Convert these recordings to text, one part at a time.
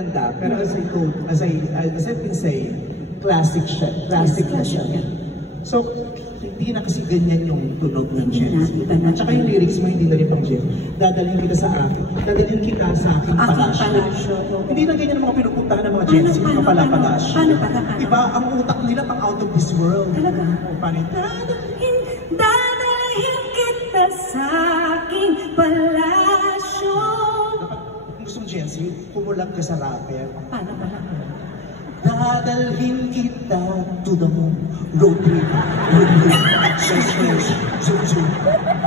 ganda, pero as I've been saying, classic siya. Classic na siya. So, hindi na kasi ganyan yung tunog ng Gen Z. At saka yung lyrics mo, hindi na rin pang Gen Z. Dadalhin kita sa akin. Dadalhin kita sa aking palasyo. Hindi na ganyan ang mga pinupuntahan ng mga Gen Z, mga palasyo. Diba, ang utak nila pang out of this world. Talaga? Dadalhin kita sa aking palasyo. Dapat, kung gustong Gen Z, kumulang ka sa rapper. Paano ba? Dadalhin kita to the moon, road trip,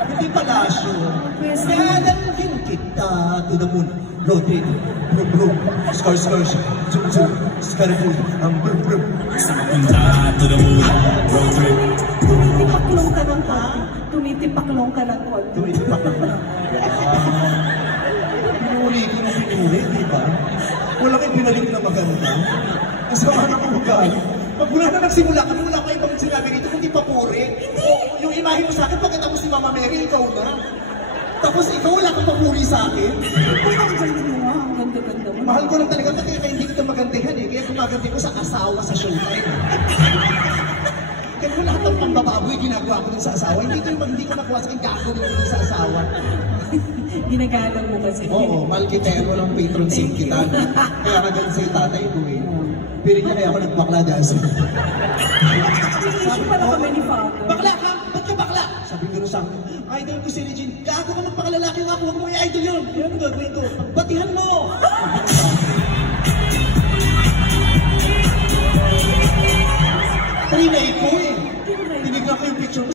hindi palasyo. Dadalhin kita to the moon, road trip, scars, scarfood, brum, To the moon, road trip. Tumitipaklong ka ng konti. Tumitipaklong ka ng konti. Tumitipak lang ba? Pinuli ko na pinuli, di ba? Wala kang pinalik na maganda. Ang sama na kumugal. Pag wala na nagsimula kami, wala kayo ibang sinabi dito, hindi papuri. Hindi! Yung imahe mo sa akin, pagkatapos si Mama Mary, ikaw na. Tapos ikaw, wala kang papuri sa akin. Ang ganda-ganda mo. Mahal ko lang talaga, kaya hindi kita magantihan eh. Kaya gumaganti ko sa asawa sa showtime. Kaya lahat ng pambababoy, ginagawa ko din sa asawa. Hindi ko nakuha sa akin, gago din sa asawa. Ginagalang mo kasi. Oo, mahal kita mo lang patron saint kita. Kaya ka dyan sa'yo tatay ko eh. Pero niya kaya ako nagbakla dahil sa... Sabi pala kami ni Father. Bakla ka? Ba't ka bakla? Sabi ko sa akin, idol ko si Regine. Gago ka magpakalalaki nga ako, huwag mo i-idol yun. Yan ang gagawin ko. Batihan mo!